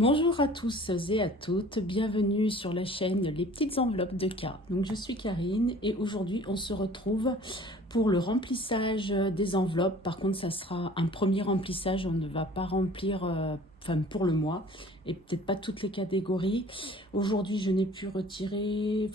Bonjour à tous et à toutes, bienvenue sur la chaîne Les Petites Enveloppes de K. Donc je suis Karine et aujourd'hui on se retrouve pour le remplissage des enveloppes. Par contre ça sera un premier remplissage, on ne va pas remplir pour le mois et peut-être pas toutes les catégories. Aujourd'hui je n'ai pu retirer,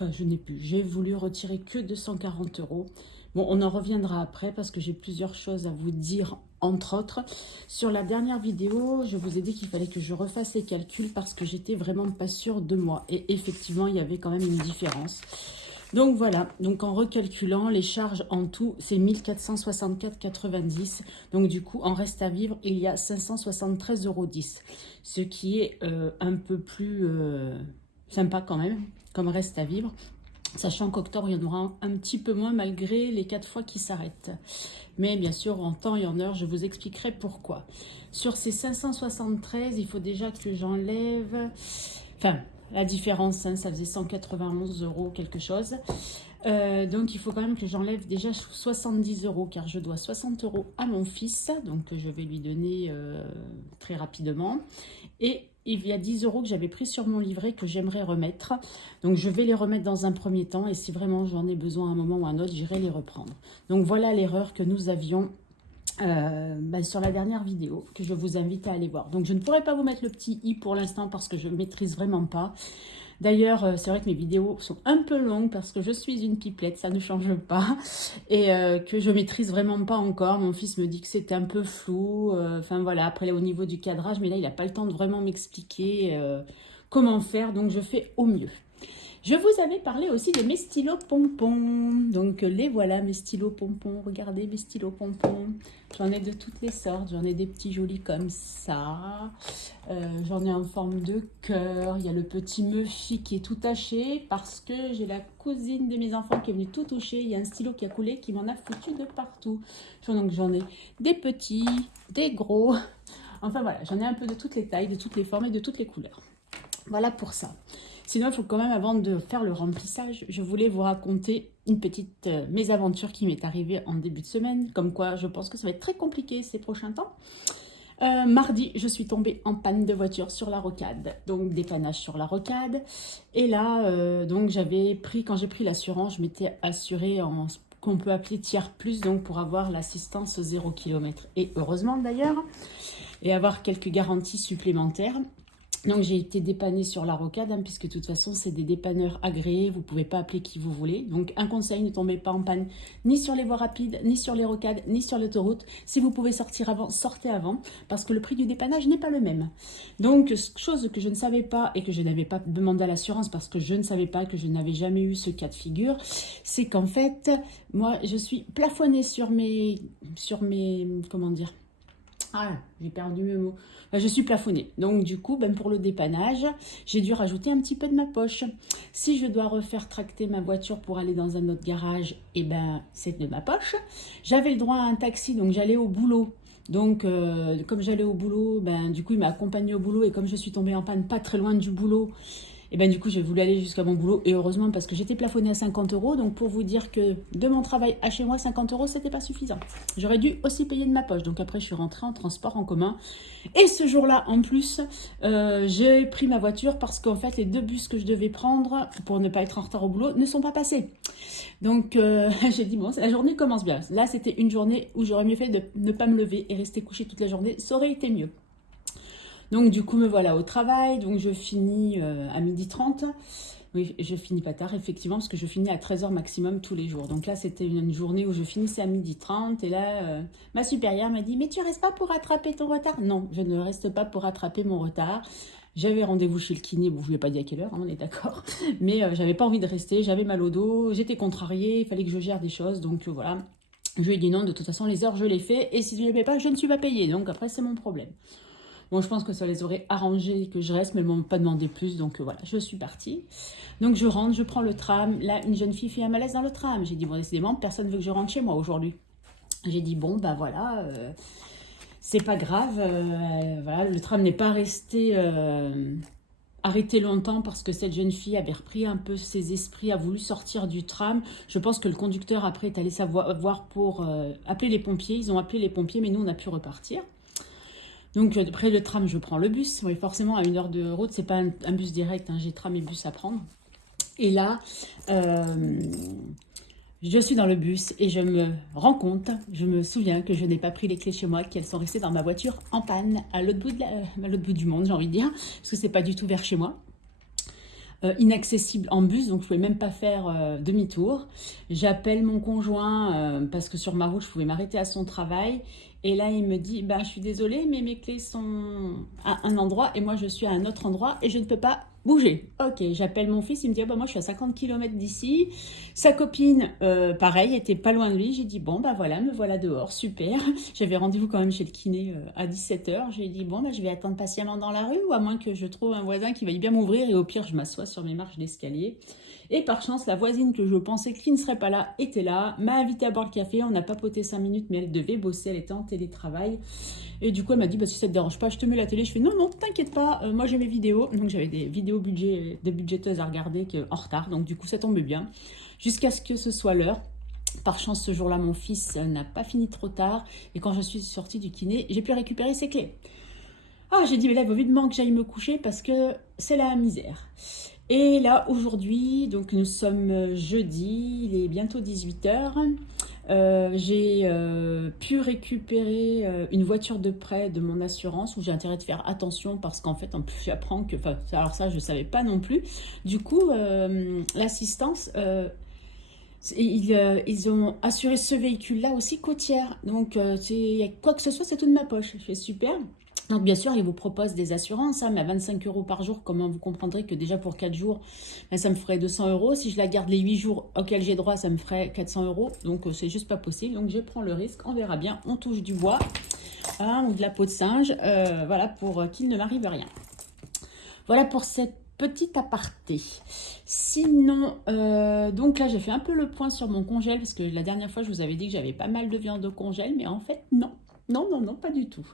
j'ai voulu retirer que 240 euros. Bon, on en reviendra après parce que j'ai plusieurs choses à vous dire, entre autres. Sur la dernière vidéo, je vous ai dit qu'il fallait que je refasse les calculs parce que j'étais vraiment pas sûre de moi. Et effectivement, il y avait quand même une différence. Donc voilà, donc en recalculant les charges en tout, c'est 1464,90 €. Donc du coup, en reste à vivre, il y a 573,10 €. Ce qui est un peu plus sympa quand même, comme reste à vivre. Sachant qu'octobre, il y en aura un petit peu moins malgré les 4 fois qui s'arrêtent. Mais bien sûr, en temps et en heure, je vous expliquerai pourquoi. Sur ces 573, il faut déjà que j'enlève... Enfin, la différence, hein, ça faisait 191 € quelque chose. Donc, il faut quand même que j'enlève déjà 70 € car je dois 60 € à mon fils. Donc, je vais lui donner très rapidement. Et il y a 10 € que j'avais pris sur mon livret que j'aimerais remettre. Donc, je vais les remettre dans un premier temps. Et si vraiment j'en ai besoin à un moment ou à un autre, j'irai les reprendre. Donc, voilà l'erreur que nous avions sur la dernière vidéo que je vous invite à aller voir. Donc, je ne pourrai pas vous mettre le petit i pour l'instant parce que je ne maîtrise vraiment pas. D'ailleurs, c'est vrai que mes vidéos sont un peu longues parce que je suis une pipelette, ça ne change pas. Et que je maîtrise vraiment pas encore. Mon fils me dit que c'est un peu flou. Enfin voilà, après au niveau du cadrage, mais là il n'a pas le temps de vraiment m'expliquer comment faire. Donc je fais au mieux. Je vous avais parlé aussi de mes stylos pompons. Donc les voilà mes stylos pompons. Regardez mes stylos pompons. J'en ai de toutes les sortes. J'en ai des petits jolis comme ça. J'en ai en forme de cœur. Il y a le petit Muffy qui est tout taché parce que j'ai la cousine de mes enfants qui est venue tout toucher. Il y a un stylo qui a coulé qui m'en a foutu de partout. Donc j'en ai des petits, des gros. Enfin voilà, j'en ai un peu de toutes les tailles, de toutes les formes et de toutes les couleurs. Voilà pour ça. Sinon, il faut quand même, avant de faire le remplissage, je voulais vous raconter une petite mésaventure qui m'est arrivée en début de semaine. Comme quoi, je pense que ça va être très compliqué ces prochains temps. Mardi, je suis tombée en panne de voiture sur la rocade. Donc, dépannage sur la rocade. Et là, donc j'avais pris, quand j'ai pris l'assurance, je m'étais assurée en ce qu'on peut appeler tiers plus, donc pour avoir l'assistance 0 km. Et heureusement d'ailleurs, et avoir quelques garanties supplémentaires. Donc j'ai été dépannée sur la rocade, hein, puisque de toute façon c'est des dépanneurs agréés, vous ne pouvez pas appeler qui vous voulez. Donc un conseil, ne tombez pas en panne ni sur les voies rapides, ni sur les rocades, ni sur l'autoroute. Si vous pouvez sortir avant, sortez avant, parce que le prix du dépannage n'est pas le même. Donc chose que je ne savais pas et que je n'avais pas demandé à l'assurance parce que je ne savais pas, que je n'avais jamais eu ce cas de figure, c'est qu'en fait, moi je suis plafonnée sur mes comment dire, ah, j'ai perdu mes mots. Je suis plafonnée. Donc, du coup, pour le dépannage, j'ai dû rajouter un petit peu de ma poche. Si je dois refaire tracter ma voiture pour aller dans un autre garage, c'est de ma poche. J'avais le droit à un taxi, donc j'allais au boulot. Donc, comme j'allais au boulot, du coup, il m'a accompagné au boulot. Et comme je suis tombée en panne pas très loin du boulot, et du coup, j'ai voulu aller jusqu'à mon boulot. Et heureusement, parce que j'étais plafonnée à 50 €. Donc, pour vous dire que de mon travail à chez moi, 50 €, c'était pas suffisant. J'aurais dû aussi payer de ma poche. Donc, après, je suis rentrée en transport en commun. Et ce jour-là, en plus, j'ai pris ma voiture parce qu'en fait, les 2 bus que je devais prendre pour ne pas être en retard au boulot ne sont pas passés. Donc, j'ai dit, bon, la journée commence bien. Là, c'était une journée où j'aurais mieux fait de ne pas me lever et rester couchée toute la journée. Ça aurait été mieux. Donc du coup me voilà au travail, donc je finis à 12h30. Oui, je finis pas tard effectivement parce que je finis à 13 h maximum tous les jours. Donc là c'était une journée où je finissais à 12h30 et là ma supérieure m'a dit « Mais tu restes pas pour rattraper ton retard ?» Non, je ne reste pas pour rattraper mon retard. J'avais rendez-vous chez le kiné, bon je lui ai pas dit à quelle heure, hein, on est d'accord. Mais j'avais pas envie de rester, j'avais mal au dos, j'étais contrariée, il fallait que je gère des choses, donc voilà. Je lui ai dit non, de toute façon les heures je les fais et si je ne les fais pas, je ne suis pas payée. Donc après c'est mon problème. Bon, je pense que ça les aurait arrangés que je reste, mais elles ne m'ont pas demandé plus. Donc voilà, je suis partie. Donc je rentre, je prends le tram. Là, une jeune fille fait un malaise dans le tram. J'ai dit, bon, décidément, personne ne veut que je rentre chez moi aujourd'hui. J'ai dit, bon, voilà, c'est pas grave. Voilà, le tram n'est pas resté arrêté longtemps parce que cette jeune fille avait repris un peu ses esprits, a voulu sortir du tram. Je pense que le conducteur, après, est allé voir pour appeler les pompiers. Ils ont appelé les pompiers, mais nous, on a pu repartir. Donc après le tram, je prends le bus. Oui, forcément, à 1 heure de route, c'est pas un bus direct, hein, j'ai tram et bus à prendre. Et là, je suis dans le bus et je me rends compte, je me souviens que je n'ai pas pris les clés chez moi, qu'elles sont restées dans ma voiture en panne à l'autre bout, à l'autre bout du monde, j'ai envie de dire, parce que c'est pas du tout vers chez moi. Inaccessible en bus, donc je pouvais même pas faire demi-tour. J'appelle mon conjoint parce que sur ma route, je pouvais m'arrêter à son travail. Et là, il me dit, bah, je suis désolée, mais mes clés sont à un endroit et moi, je suis à un autre endroit et je ne peux pas bouger. Ok, j'appelle mon fils, il me dit, ah, bah, moi, je suis à 50 km d'ici. Sa copine, pareil, était pas loin de lui. J'ai dit, bon, bah voilà, me voilà dehors, super. J'avais rendez-vous quand même chez le kiné à 17 h. J'ai dit, bon, bah, je vais attendre patiemment dans la rue ou à moins que je trouve un voisin qui veuille bien m'ouvrir et au pire, je m'assois sur mes marches d'escalier. Et par chance, la voisine que je pensais qui ne serait pas là était là, m'a invité à boire le café. On a papoté 5 minutes, mais elle devait bosser, elle était en télétravail. Et du coup, elle m'a dit, bah, si ça te dérange pas, je te mets la télé. Je fais, non, non, t'inquiète pas, moi j'ai mes vidéos. Donc j'avais des vidéos de budgéteuses à regarder en retard. Donc du coup, ça tombait bien. Jusqu'à ce que ce soit l'heure. Par chance, ce jour-là, mon fils n'a pas fini trop tard. Et quand je suis sortie du kiné, j'ai pu récupérer ses clés. Ah, j'ai dit, mais là, il vaut vite que j'aille me coucher parce que c'est la misère. Et là, aujourd'hui, donc nous sommes jeudi, il est bientôt 18 h. J'ai pu récupérer une voiture de prêt de mon assurance où j'ai intérêt de faire attention parce qu'en fait, en plus, j'apprends que... Enfin, alors ça, je ne savais pas non plus. Du coup, l'assistance... ils ont assuré ce véhicule-là aussi côtière. Donc, quoi que ce soit, c'est tout de ma poche. Je fais super. Donc, bien sûr, ils vous proposent des assurances, hein, mais à 25 € par jour, comment vous comprendrez que déjà pour 4 jours, ben, ça me ferait 200 €. Si je la garde les 8 jours auxquels j'ai droit, ça me ferait 400 €. Donc, c'est juste pas possible. Donc, je prends le risque. On verra bien. On touche du bois hein, ou de la peau de singe. Voilà, pour qu'il ne m'arrive rien. Voilà pour cette petite aparté. Sinon, donc là, j'ai fait un peu le point sur mon congèle parce que la dernière fois, je vous avais dit que j'avais pas mal de viande au congèle, mais en fait, non. Non, non, non, pas du tout.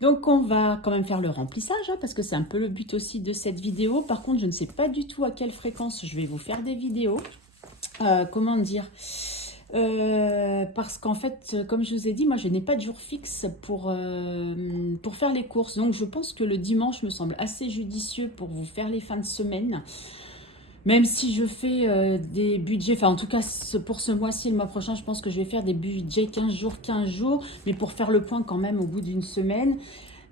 Donc, on va quand même faire le remplissage hein, parce que c'est un peu le but aussi de cette vidéo. Par contre, je ne sais pas du tout à quelle fréquence je vais vous faire des vidéos. Comment dire parce qu'en fait, comme je vous ai dit, moi je n'ai pas de jour fixe pour faire les courses. Donc je pense que le dimanche me semble assez judicieux pour vous faire les fins de semaine. Même si je fais des budgets, enfin en tout cas pour ce mois-ci, le mois prochain, je pense que je vais faire des budgets 15 jours, mais pour faire le point quand même au bout d'une semaine.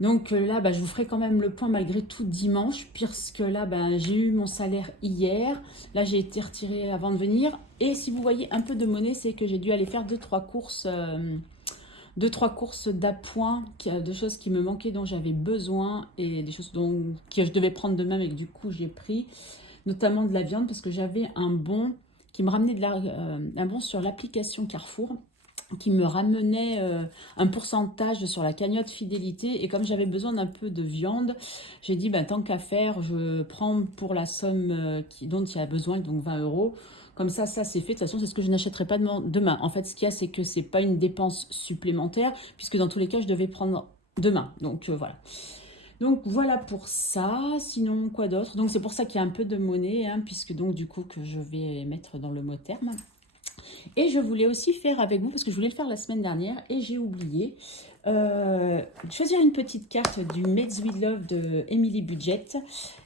Donc là, bah, je vous ferai quand même le point malgré tout dimanche, puisque là, bah, j'ai eu mon salaire hier. Là, j'ai été retirée avant de venir. Et si vous voyez un peu de monnaie, c'est que j'ai dû aller faire 2-3 courses, 2-3 courses d'appoint, de choses qui me manquaient, dont j'avais besoin, et des choses que je devais prendre de même et que du coup, j'ai pris, notamment de la viande, parce que j'avais un bon qui me ramenait un bon sur l'application Carrefour, qui me ramenait un pourcentage sur la cagnotte fidélité. Et comme j'avais besoin d'un peu de viande, j'ai dit, ben, tant qu'à faire, je prends pour la somme dont il y a besoin, donc 20 €. Comme ça c'est fait. De toute façon, c'est ce que je n'achèterai pas demain. En fait, ce qu'il y a, c'est que c'est pas une dépense supplémentaire, puisque dans tous les cas, je devais prendre demain. Donc, voilà. Donc, voilà pour ça. Sinon, quoi d'autre? Donc, c'est pour ça qu'il y a un peu de monnaie, hein, puisque donc, du coup, que je vais mettre dans le mot terme. Et je voulais aussi faire avec vous, parce que je voulais le faire la semaine dernière et j'ai oublié, choisir une petite carte du Made with Love de Emily Budget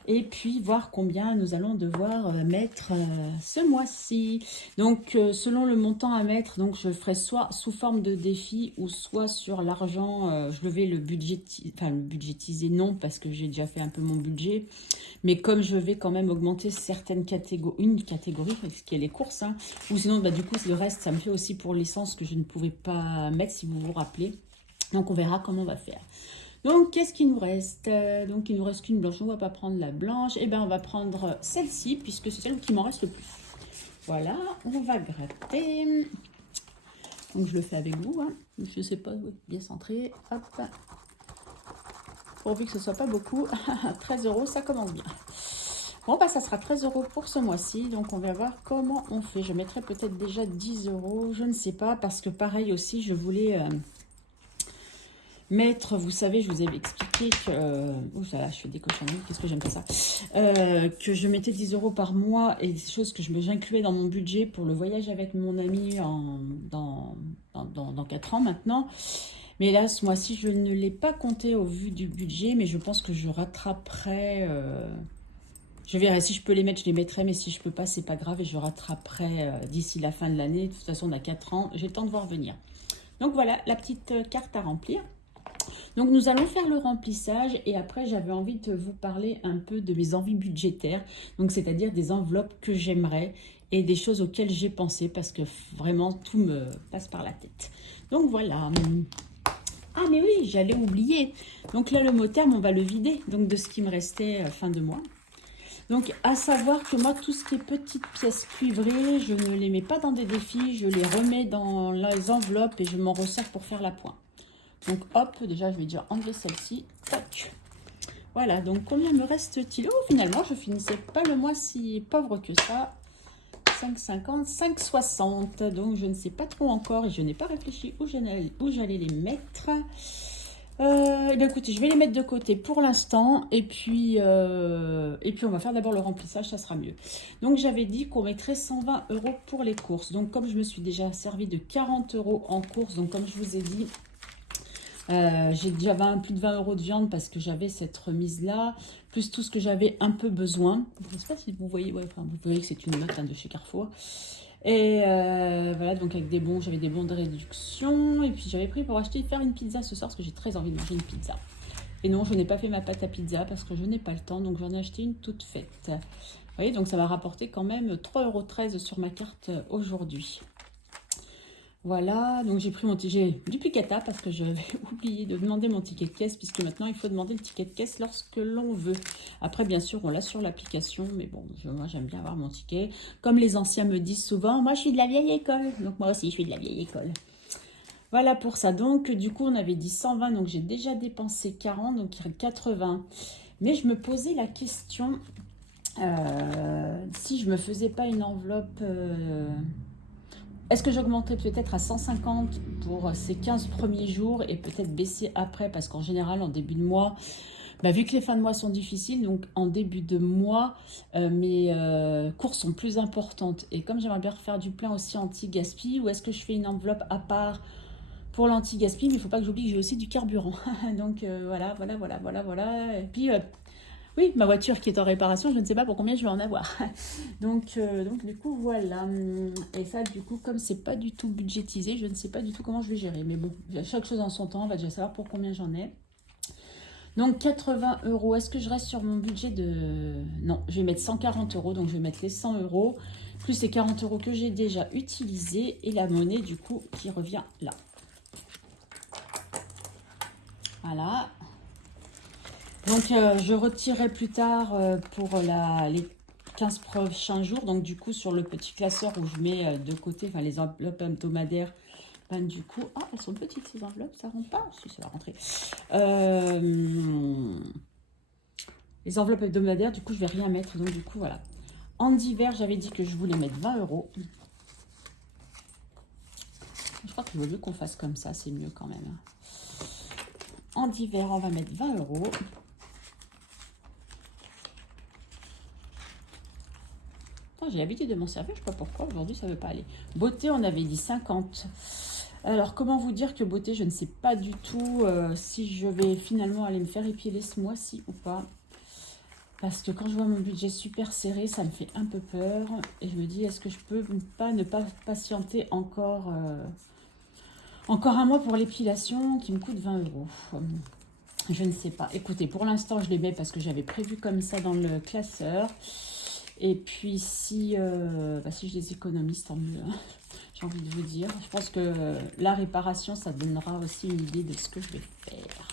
et puis voir combien nous allons devoir mettre ce mois-ci. Donc selon le montant à mettre, donc je ferai soit sous forme de défi ou soit sur l'argent, je vais le budgétiser non parce que j'ai déjà fait un peu mon budget, mais comme je vais quand même augmenter certaines catégories, une catégorie, ce qui est les courses, hein, ou sinon bah, du coup le reste ça me fait aussi pour l'essence que je ne pouvais pas mettre si vous vous rappelez. Donc on verra comment on va faire. Donc qu'est-ce qu'il nous reste? Donc il nous reste qu'une blanche, on ne va pas prendre la blanche, et bien on va prendre celle-ci puisque c'est celle qui m'en reste le plus. Voilà, on va gratter. Donc je le fais avec vous, hein. Je ne sais pas, oui, bien centré, hop. Pourvu que ce ne soit pas beaucoup, 13 €, ça commence bien. Bon, bah ça sera 13 € pour ce mois-ci, donc on va voir comment on fait. Je mettrai peut-être déjà 10 €, je ne sais pas, parce que pareil aussi, je voulais mettre, vous savez, je vous avais expliqué que... je fais des cochonneries, qu'est-ce que j'aime pas ça, que je mettais 10 € par mois et des choses que j'incluais dans mon budget pour le voyage avec mon ami dans 4 ans maintenant. Mais là, ce mois-ci, je ne l'ai pas compté au vu du budget, mais je pense que je rattraperai. Je verrai si je peux les mettre, je les mettrai, mais si je peux pas, c'est pas grave et je rattraperai d'ici la fin de l'année. De toute façon, on a 4 ans, j'ai le temps de voir venir. Donc voilà, la petite carte à remplir. Donc nous allons faire le remplissage et après j'avais envie de vous parler un peu de mes envies budgétaires, donc c'est-à-dire des enveloppes que j'aimerais et des choses auxquelles j'ai pensé parce que vraiment tout me passe par la tête. Donc voilà. Ah mais oui, j'allais oublier. Donc là le mot terme on va le vider donc de ce qui me restait fin de mois. Donc, à savoir que moi, tout ce qui est petites pièces cuivrées, je ne les mets pas dans des défis, je les remets dans les enveloppes et je m'en resserre pour faire la pointe. Donc, hop, déjà, je vais déjà enlever celle-ci. Tac. Voilà, donc combien me reste-t-il? Oh, finalement, je finissais pas le mois si pauvre que ça. 5,50, 5,60. Donc, je ne sais pas trop encore et je n'ai pas réfléchi où j'allais les mettre. Eh bien, écoutez, je vais les mettre de côté pour l'instant et puis on va faire d'abord le remplissage, ça sera mieux. Donc j'avais dit qu'on mettrait 120 € pour les courses. Donc comme je me suis déjà servi de 40 € en courses, donc comme je vous ai dit, j'ai déjà plus de 20 € de viande parce que j'avais cette remise là, plus tout ce que j'avais un peu besoin. Je ne sais pas si vous voyez, ouais, enfin, vous voyez que c'est une note de chez Carrefour. Et voilà, donc avec des bons, j'avais des bons de réduction. Et puis j'avais pris pour faire une pizza ce soir parce que j'ai très envie de manger une pizza. Et non, je n'ai pas fait ma pâte à pizza parce que je n'ai pas le temps, donc j'en ai acheté une toute faite. Vous voyez, donc ça m'a rapporté quand même 3,13 € sur ma carte aujourd'hui. Voilà, donc j'ai pris du Picata parce que j'avais oublié de demander mon ticket de caisse puisque maintenant il faut demander le ticket de caisse lorsque l'on veut. Après, bien sûr, on l'a sur l'application, mais bon, moi j'aime bien avoir mon ticket. Comme les anciens me disent souvent, moi je suis de la vieille école, donc moi aussi je suis de la vieille école. Voilà pour ça, donc du coup on avait dit 120, donc j'ai déjà dépensé 40, donc il reste 80. Mais je me posais la question, si je me faisais pas une enveloppe... est-ce que j'augmenterais peut-être à 150 pour ces 15 premiers jours et peut-être baisser après? Parce qu'en général, en début de mois, vu que les fins de mois sont difficiles, donc en début de mois, mes courses sont plus importantes. Et comme j'aimerais bien refaire du plein aussi anti-gaspi, ou est-ce que je fais une enveloppe à part pour l'anti-gaspi? Mais il ne faut pas que j'oublie que j'ai aussi du carburant. Donc voilà. Et puis... oui, ma voiture qui est en réparation, je ne sais pas pour combien je vais en avoir. Donc du coup, voilà. Et ça, du coup, comme c'est pas du tout budgétisé, je ne sais pas du tout comment je vais gérer. Mais bon, chaque chose en son temps, on va déjà savoir pour combien j'en ai. Donc 80 €. Est-ce que je reste sur mon budget de... Non, je vais mettre 140 €. Donc je vais mettre les 100 € plus les 40 € que j'ai déjà utilisés et la monnaie, du coup, qui revient là. Voilà. Donc, je retirerai plus tard pour les 15 prochains jours. Donc, du coup, sur le petit classeur où je mets de côté, enfin, les enveloppes hebdomadaires, du coup... Ah, elles sont petites, ces enveloppes, ça rentre pas? Si, ça va rentrer. Les enveloppes hebdomadaires, du coup, je vais rien mettre. Donc, du coup, voilà. En divers, j'avais dit que je voulais mettre 20 €. Je crois qu'il vaut mieux qu'on fasse comme ça, c'est mieux quand même. En divers, on va mettre 20 €. J'ai l'habitude de m'en servir, je ne sais pas pourquoi, aujourd'hui ça ne veut pas aller. Beauté, on avait dit 50. Alors, comment vous dire que beauté, je ne sais pas du tout si je vais finalement aller me faire épiler ce mois-ci ou pas. Parce que quand je vois mon budget super serré, ça me fait un peu peur. Et je me dis, est-ce que je peux ne pas patienter encore un mois pour l'épilation qui me coûte 20 €. Je ne sais pas. Écoutez, pour l'instant, je les mets parce que j'avais prévu comme ça dans le classeur. Et puis, si je les économise, tant mieux, hein, j'ai envie de vous dire. Je pense que la réparation, ça donnera aussi une idée de ce que je vais faire.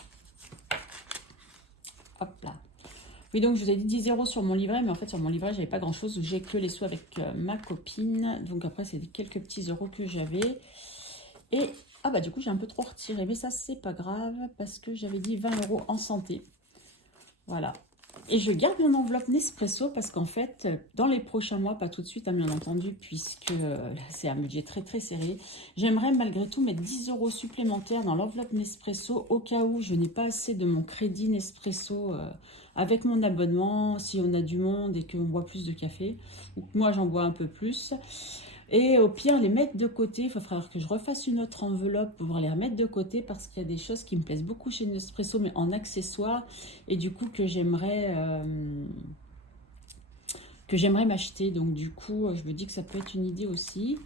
Hop là. Oui, donc je vous ai dit 10 € sur mon livret, mais en fait, sur mon livret, j'avais pas grand-chose. J'ai que les sous avec ma copine. Donc après, c'est quelques petits euros que j'avais. Et, du coup, j'ai un peu trop retiré. Mais ça, c'est pas grave, parce que j'avais dit 20 € en santé. Voilà. Et je garde mon enveloppe Nespresso parce qu'en fait, dans les prochains mois, pas tout de suite, hein, bien entendu, puisque c'est un budget très très serré, j'aimerais malgré tout mettre 10 € supplémentaires dans l'enveloppe Nespresso au cas où je n'ai pas assez de mon crédit Nespresso avec mon abonnement, si on a du monde et qu'on boit plus de café. Donc, moi, j'en bois un peu plus. Et au pire, les mettre de côté. Il va falloir que je refasse une autre enveloppe pour pouvoir les remettre de côté parce qu'il y a des choses qui me plaisent beaucoup chez Nespresso, mais en accessoire. Et du coup, que j'aimerais m'acheter. Donc du coup, je me dis que ça peut être une idée aussi.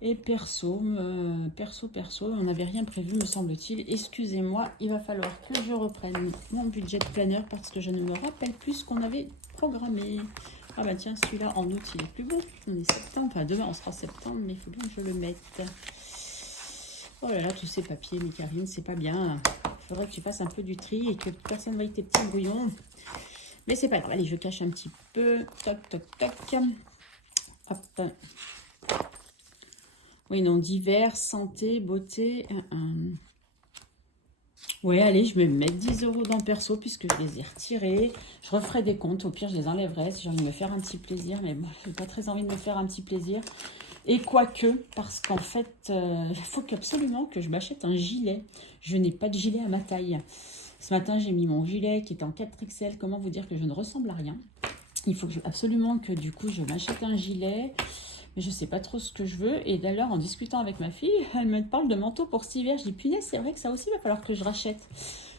Et perso, on n'avait rien prévu, me semble-t-il. Excusez-moi, il va falloir que je reprenne mon budget planner parce que je ne me rappelle plus ce qu'on avait programmé. Ah bah tiens, celui-là en août, il est plus beau. On est septembre, enfin demain on sera septembre, mais il faut bien que je le mette. Oh là là, tous ces papiers, mes Karine, c'est pas bien. Il faudrait que tu fasses un peu du tri et que personne ne voie tes petits brouillons. Mais c'est pas grave, allez, je cache un petit peu. Toc, toc, toc. Hop. Oui, non, divers, santé, beauté. Ouais, allez, je vais me mettre 10 € dans perso puisque je les ai retirés. Je referai des comptes, au pire, je les enlèverai si j'ai envie de me faire un petit plaisir. Mais bon, je n'ai pas très envie de me faire un petit plaisir. Et quoique, parce qu'en fait, il faut absolument que je m'achète un gilet. Je n'ai pas de gilet à ma taille. Ce matin, j'ai mis mon gilet qui est en 4XL. Comment vous dire que je ne ressemble à rien? Il faut absolument que du coup, je m'achète un gilet. Mais je ne sais pas trop ce que je veux. Et d'ailleurs, en discutant avec ma fille, elle me parle de manteau pour cet hiver. Je dis, punaise, c'est vrai que ça aussi, il va falloir que je rachète.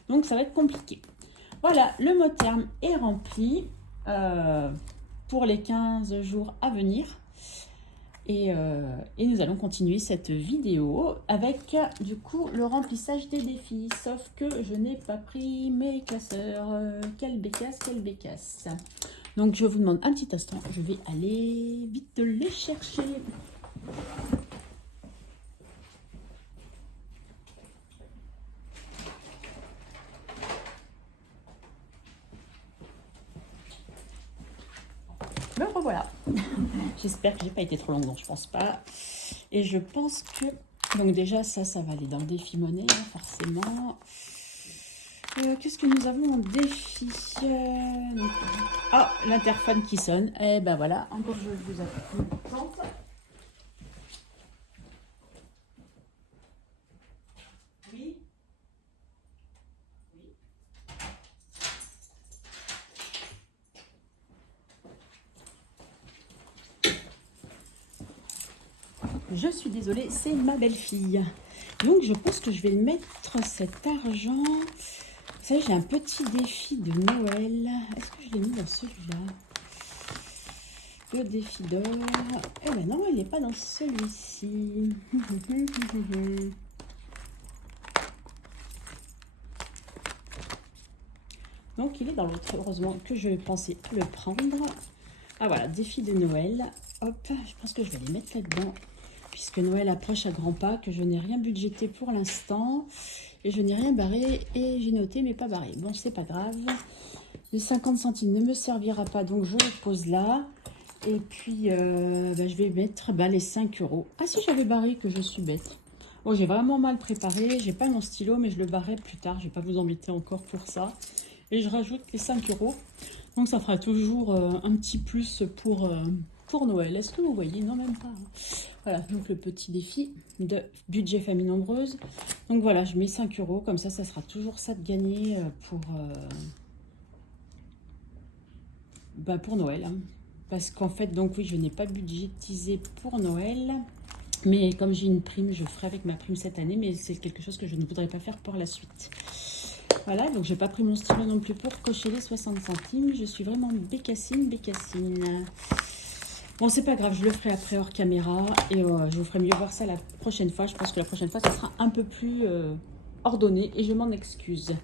Donc, ça va être compliqué. Voilà, le mot terme est rempli pour les 15 jours à venir. Et nous allons continuer cette vidéo avec, du coup, le remplissage des défis. Sauf que je n'ai pas pris mes classeurs. Quelle bécasse, quelle bécasse. Donc, je vous demande un petit instant. Je vais aller vite les chercher. Me revoilà. J'espère que j'ai pas été trop longue, donc je pense pas. Et je pense que... Donc déjà, ça va aller dans le défi monnaie, hein, forcément. Qu'est-ce que nous avons en défi? Ah, l'interphone qui sonne. Eh ben voilà, encore je vous attends. Oui. Oui. Je suis désolée, c'est ma belle-fille. Donc je pense que je vais mettre cet argent... Vous savez, j'ai un petit défi de Noël. Est-ce que je l'ai mis dans celui-là? Le défi d'or. Eh ben non, il n'est pas dans celui-ci. Donc il est dans l'autre. Heureusement que je pensais le prendre. Ah voilà, défi de Noël. Hop, je pense que je vais les mettre là-dedans. Puisque Noël approche à grands pas, que je n'ai rien budgété pour l'instant. Et je n'ai rien barré. Et j'ai noté, mais pas barré. Bon, c'est pas grave. Les 50 centimes ne me servira pas, donc je le pose là. Et puis, je vais mettre les 5 €. Ah si, j'avais barré, que je suis bête. Bon, j'ai vraiment mal préparé. J'ai pas mon stylo, mais je le barrerai plus tard. Je vais pas vous embêter encore pour ça. Et je rajoute les 5 €. Donc, ça fera toujours un petit plus pour Noël. Est-ce que vous voyez? Non, même pas. Hein. Voilà, donc le petit défi de budget famille nombreuse. Donc voilà, je mets 5 €. Comme ça sera toujours ça de gagner pour Noël. Hein. Parce qu'en fait, donc oui, je n'ai pas budgétisé pour Noël. Mais comme j'ai une prime, je ferai avec ma prime cette année. Mais c'est quelque chose que je ne voudrais pas faire pour la suite. Voilà, donc j'ai pas pris mon stylo non plus pour cocher les 60 centimes. Je suis vraiment bécassine. Bon, c'est pas grave, je le ferai après hors caméra. Et je vous ferai mieux voir ça la prochaine fois. Je pense que la prochaine fois, ça sera un peu plus ordonné. Et je m'en excuse.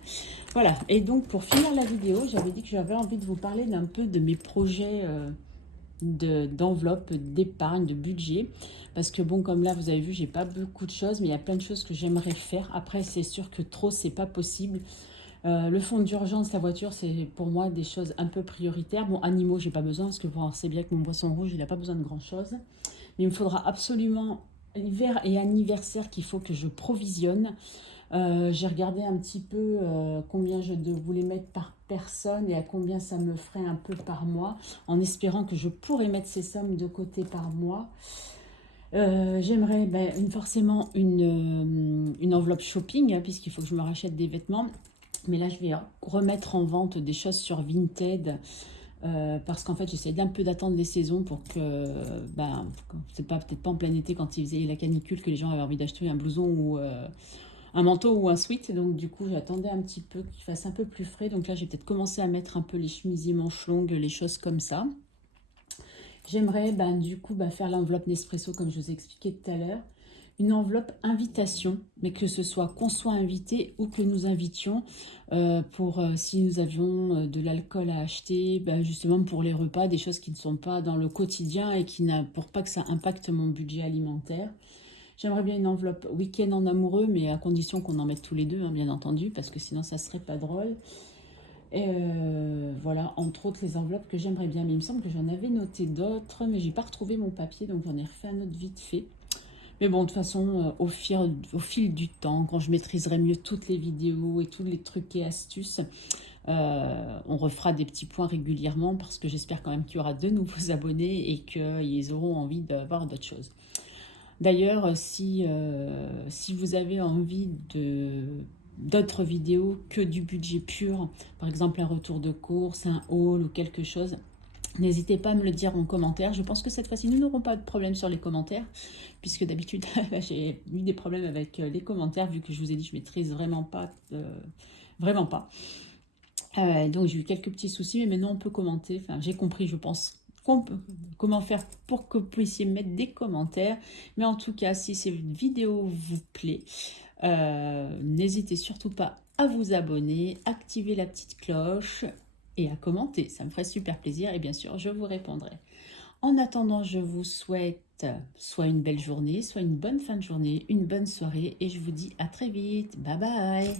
Voilà, et donc pour finir la vidéo, j'avais dit que j'avais envie de vous parler d'un peu de mes projets d'enveloppe, d'épargne, de budget. Parce que bon, comme là, vous avez vu, j'ai pas beaucoup de choses, mais il y a plein de choses que j'aimerais faire. Après, c'est sûr que trop, c'est pas possible. Le fonds d'urgence, la voiture, c'est pour moi des choses un peu prioritaires. Bon, animaux, j'ai pas besoin, parce que vous savez bien que mon boisson rouge, il n'a pas besoin de grand-chose. Mais il me faudra absolument hiver et anniversaire qu'il faut que je provisionne. J'ai regardé un petit peu combien je voulais mettre par personne et à combien ça me ferait un peu par mois, en espérant que je pourrais mettre ces sommes de côté par mois. J'aimerais forcément une enveloppe shopping, hein, puisqu'il faut que je me rachète des vêtements. Mais là, je vais remettre en vente des choses sur Vinted parce qu'en fait j'essaie d'un peu d'attendre les saisons pour que, ben, c'est pas peut-être pas en plein été quand il faisait la canicule que les gens avaient envie d'acheter un blouson ou un manteau ou un sweat. Donc du coup j'attendais un petit peu qu'il fasse un peu plus frais. Donc là j'ai peut-être commencé à mettre un peu les chemisiers manches longues, les choses comme ça. J'aimerais ben, du coup faire l'enveloppe Nespresso comme je vous ai expliqué tout à l'heure. Une enveloppe invitation, mais que ce soit qu'on soit invité ou que nous invitions pour si nous avions de l'alcool à acheter, ben, justement pour les repas, des choses qui ne sont pas dans le quotidien et qui n'a pour pas que ça impacte mon budget alimentaire. J'aimerais bien une enveloppe week-end en amoureux, mais à condition qu'on en mette tous les deux, hein, bien entendu, parce que sinon ça serait pas drôle. Et voilà, entre autres les enveloppes que j'aimerais bien. Mais il me semble que j'en avais noté d'autres, mais j'ai pas retrouvé mon papier, donc j'en ai refait un autre vite fait. Mais bon, de toute façon, au fil du temps, quand je maîtriserai mieux toutes les vidéos et tous les trucs et astuces, on refera des petits points régulièrement parce que j'espère quand même qu'il y aura de nouveaux abonnés et qu'ils auront envie d'avoir d'autres choses. D'ailleurs, si vous avez envie d'autres vidéos que du budget pur, par exemple un retour de course, un haul ou quelque chose, n'hésitez pas à me le dire en commentaire. Je pense que cette fois-ci, nous n'aurons pas de problème sur les commentaires, puisque d'habitude, j'ai eu des problèmes avec les commentaires, vu que je vous ai dit, je maîtrise vraiment pas. Vraiment pas. Donc j'ai eu quelques petits soucis, mais maintenant on peut commenter. Enfin, j'ai compris, je pense, comment faire pour que vous puissiez mettre des commentaires. Mais en tout cas, si cette vidéo vous plaît, n'hésitez surtout pas à vous abonner, activer la petite cloche et à commenter. Ça me ferait super plaisir et bien sûr, je vous répondrai. En attendant, je vous souhaite soit une belle journée, soit une bonne fin de journée, une bonne soirée et je vous dis à très vite. Bye bye!